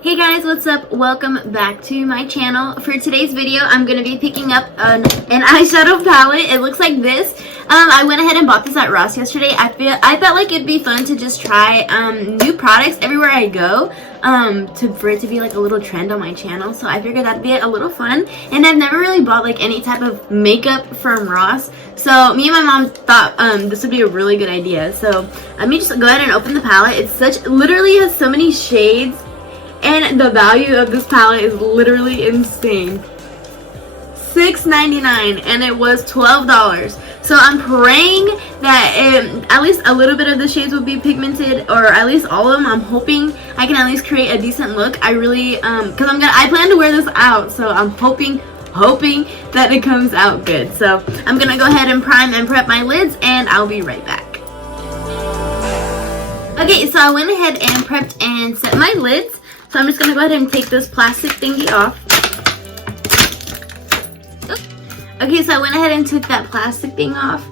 Hey guys, what's up? Welcome back to my channel. For today's video, I'm going to be picking up an eyeshadow palette. It looks like this. I went ahead and bought this at Ross yesterday. I felt like it'd be fun to just try new products everywhere I go, for it to be like a little trend on my channel. So I figured that'd be a little fun. And I've never really bought like any type of makeup from Ross. So me and my mom thought this would be a really good idea. So let me just go ahead and open the palette. It's literally has so many shades. And the value of this palette is literally insane. $6.99 and it was $12. So I'm praying that at least a little bit of the shades will be pigmented, or at least all of them. I'm hoping I can at least create a decent look. I really because I plan to wear this out, so I'm hoping that it comes out good. So I'm gonna go ahead and prime and prep my lids, and I'll be right back. Okay, so I went ahead and prepped and set my lids. So I'm just going to go ahead and take this plastic thingy off. Okay, so I went ahead and took that plastic thing off.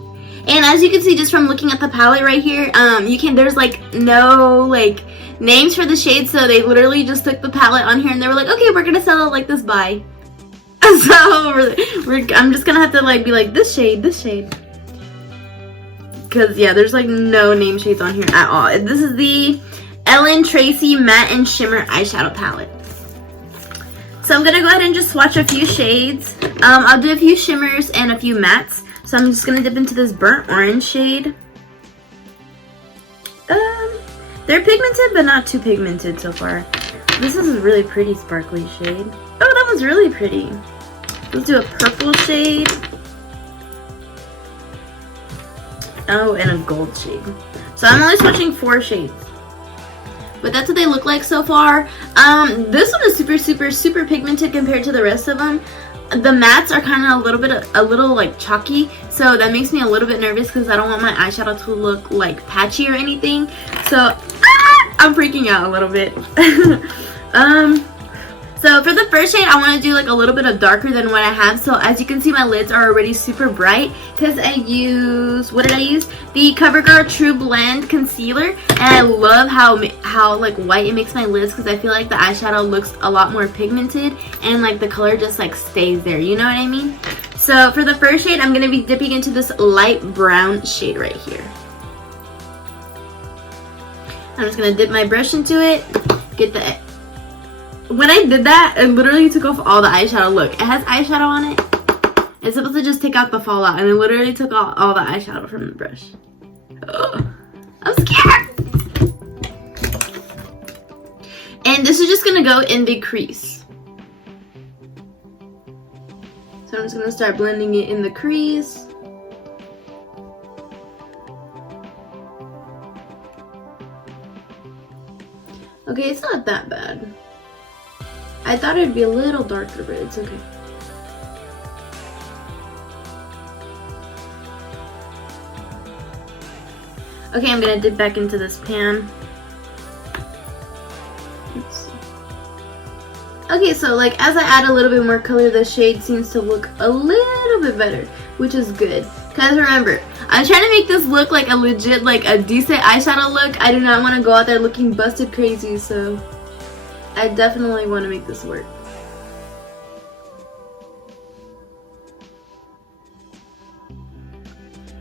And as you can see just from looking at the palette right here, there's like no like names for the shades. So they literally just took the palette on here and they were like, okay, we're going to sell it like this, bye. So I'm just going to have to like be like this shade. Because yeah, there's like no name shades on here at all. This is the Ellen Tracy Matte and Shimmer Eyeshadow Palette. So I'm going to go ahead and just swatch a few shades. I'll do a few shimmers and a few mattes. So I'm just going to dip into this burnt orange shade. They're pigmented, but not too pigmented so far. This is a really pretty sparkly shade. Oh, that one's really pretty. Let's do a purple shade. Oh, and a gold shade. So I'm only swatching 4 shades. But that's what they look like so far. This one is super pigmented compared to the rest of them. The mattes are kind of a little like chalky, so that makes me a little bit nervous because I don't want my eyeshadow to look like patchy or anything. So I'm freaking out a little bit. So for the first shade, I want to do like a little bit of darker than what I have. So as you can see, my lids are already super bright because I use, what did I use? The CoverGirl True Blend Concealer. And I love how like white it makes my lids because I feel like the eyeshadow looks a lot more pigmented and like the color just like stays there. You know what I mean? So for the first shade, I'm going to be dipping into this light brown shade right here. I'm just going to dip my brush into it, when I did that, it literally took off all the eyeshadow. Look, it has eyeshadow on it. It's supposed to just take out the fallout, and it literally took out all the eyeshadow from the brush. Ugh, I'm scared! And this is just going to go in the crease. So I'm just going to start blending it in the crease. Okay, it's not that bad. I thought it'd be a little darker, but it's okay. Okay, I'm gonna dip back into this pan. Let's see. Okay, so like as I add a little bit more color, the shade seems to look a little bit better, which is good. Cause remember, I'm trying to make this look like a legit, like a decent eyeshadow look. I do not want to go out there looking busted crazy, so I definitely want to make this work.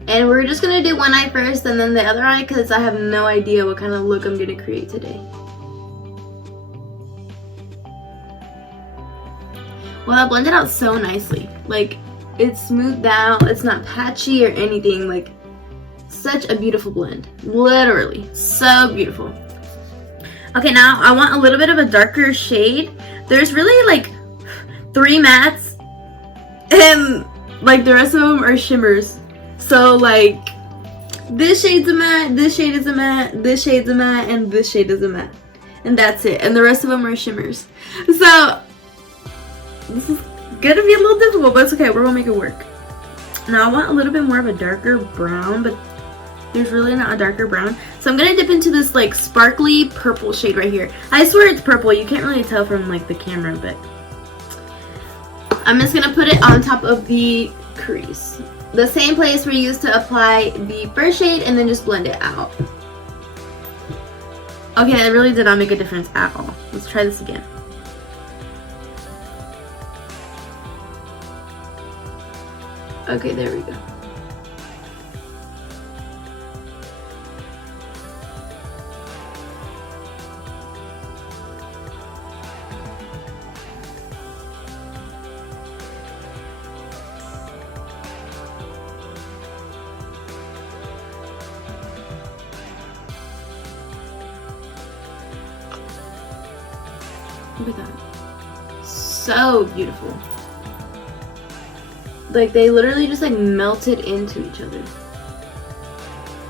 And we're just going to do one eye first and then the other eye because I have no idea what kind of look I'm going to create today. Well, that blended out so nicely. Like, it's smoothed out. It's not patchy or anything. Like, such a beautiful blend. Literally, so beautiful. Okay, now I want a little bit of a darker shade. There's really like 3 mattes and like the rest of them are shimmers. So like this shade's a matte, this shade is a matte, this shade's a matte, and this shade is a matte. And that's it. And the rest of them are shimmers. So this is gonna be a little difficult, but it's okay. We're gonna make it work. Now I want a little bit more of a darker brown, but there's really not a darker brown. So I'm gonna dip into this like sparkly purple shade right here. I swear it's purple. You can't really tell from like the camera, but I'm just gonna put it on top of the crease. The same place we used to apply the first shade and then just blend it out. Okay, that really did not make a difference at all. Let's try this again. Okay, there we go. Look at that. So beautiful. Like, they literally just like melted into each other.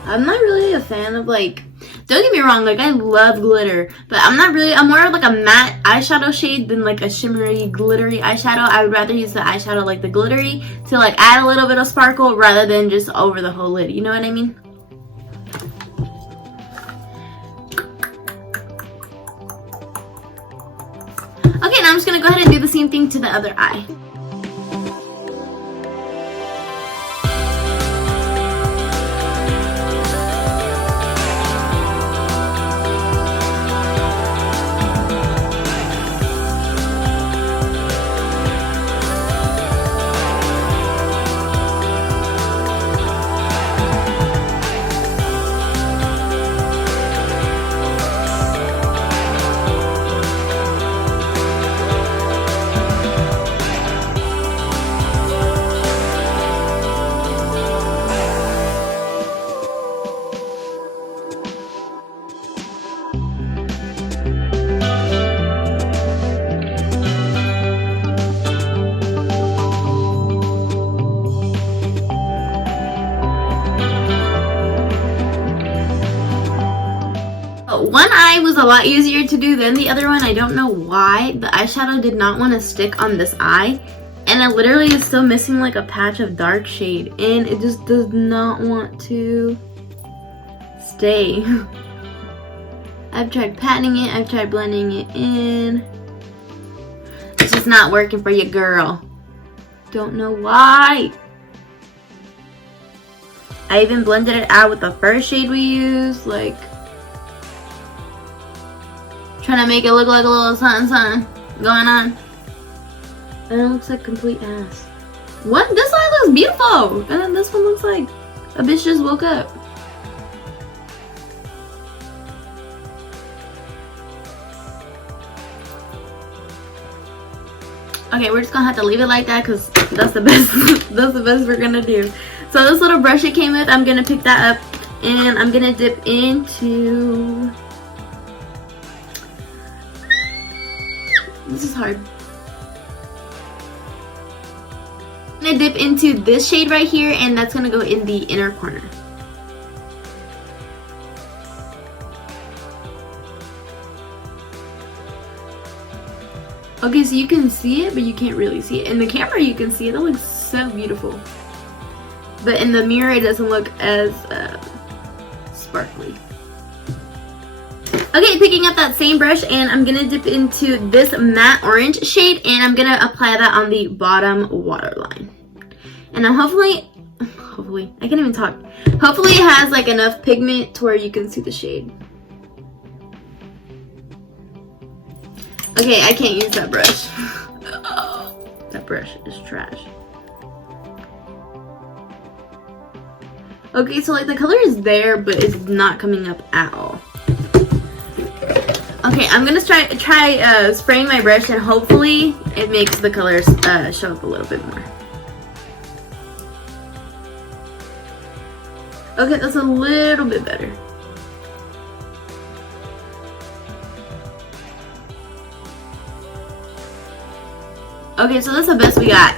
I'm not really a fan of, like, don't get me wrong, like I love glitter, but I'm more of like a matte eyeshadow shade than like a shimmery glittery eyeshadow. I would rather use the eyeshadow like the glittery to like add a little bit of sparkle rather than just over the whole lid, you know what I mean? Okay, now I'm just gonna go ahead and do the same thing to the other eye. One eye was a lot easier to do than the other one. I don't know why. The eyeshadow did not want to stick on this eye, and it literally is still missing like a patch of dark shade, and it just does not want to stay. I've tried patting it, I've tried blending it in. It's just not working for you, girl. Don't know why. I even blended it out with the first shade we used, like trying to make it look like a little something going on. And it looks like complete ass. What? This eye looks beautiful. And then this one looks like a bitch just woke up. Okay, we're just gonna have to leave it like that because that's the best. That's the best we're gonna do. So this little brush it came with, I'm gonna pick that up and I'm gonna dip into. This is hard. I'm gonna dip into this shade right here, and that's gonna go in the inner corner. Okay, so you can see it, but you can't really see it. In the camera, you can see it. It looks so beautiful. But in the mirror, it doesn't look as sparkly. Okay, picking up that same brush, and I'm gonna dip into this matte orange shade, and I'm gonna apply that on the bottom waterline. And I'm hopefully, I can't even talk. Hopefully it has like enough pigment to where you can see the shade. Okay, I can't use that brush. That brush is trash. Okay, so like the color is there, but it's not coming up at all. Okay, I'm gonna try spraying my brush, and hopefully it makes the colors show up a little bit more. Okay, that's a little bit better. Okay, so that's the best we got.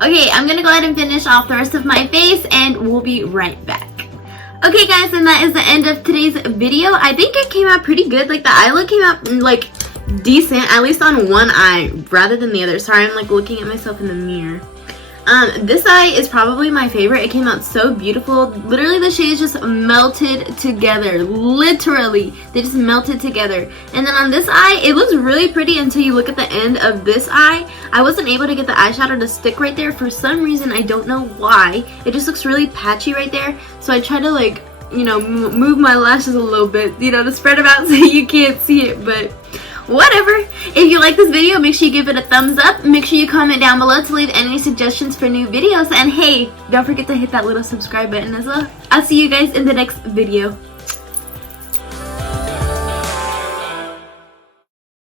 Okay, I'm gonna go ahead and finish off the rest of my face, and we'll be right back. Okay guys, and that is the end of today's video. I think it came out pretty good. Like the eye look came out like decent, at least on one eye rather than the other. Sorry, I'm like looking at myself in the mirror. This eye is probably my favorite. It came out so beautiful. Literally the shades just melted together. Literally, they just melted together. And then on this eye, it looks really pretty until you look at the end of this eye. I wasn't able to get the eyeshadow to stick right there for some reason. I don't know why. It just looks really patchy right there. So I tried to like, you know, move my lashes a little bit, you know, to spread them out so you can't see it, but whatever. If you like this video, make sure you give it a thumbs up. Make sure you comment down below to leave any suggestions for new videos. And hey, don't forget to hit that little subscribe button as well. I'll see you guys in the next video.